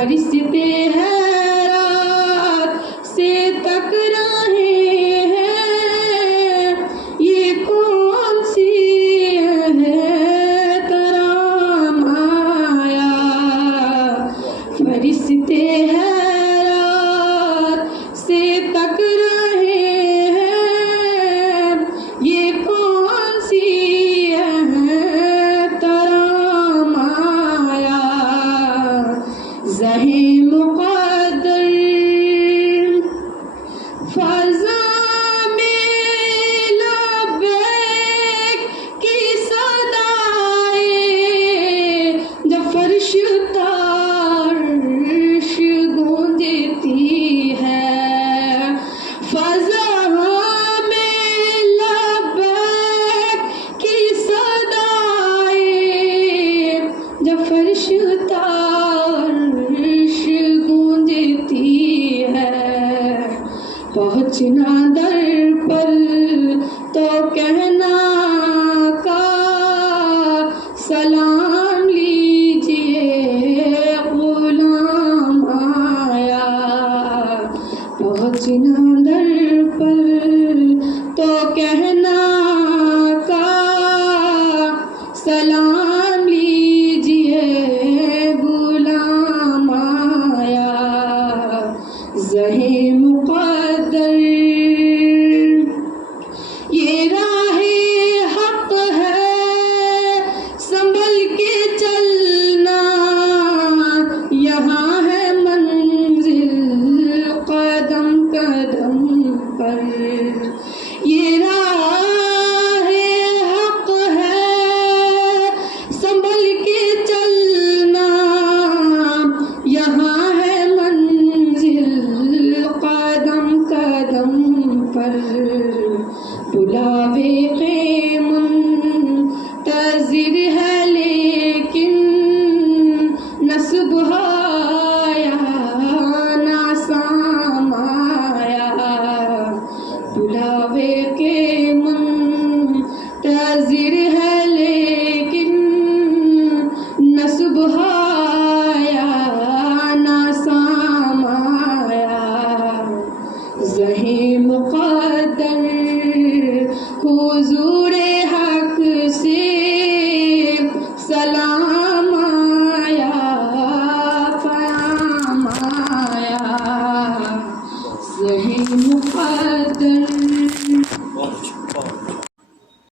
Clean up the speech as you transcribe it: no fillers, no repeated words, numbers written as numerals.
فرشتے حیرات سے تک رہے ہیں، یہ کون سی ہے کرام آیا، فرشتے حیرات سے تک رہے ہیں، یہ کون سی زہے مقدر فضا میں لبیک کی صدائیں، جب فرش تارش گونجتی ہے، فضا میں لبیک کی صدائیں، جب فرش پہنچنا در پر تو کہنا کا سلام لیجیے غلام آیا، پہنچنا در پر تو کہنا کا سلام لیجیے غلام آیا، زہے مقدر یہ راہ حق ہے، سنبھل کے چلنا، یہاں ہے منزل قدم قدم پر، یہ راہ حق ہے، سنبھل کے چلنا، یہاں ہے منزل قدم قدم پر، بلاوے کے منتظر ہے لیکن نہ صبح آیا نہ شام آیا، بلاوے کے منتظر ہے لیکن نہ صبح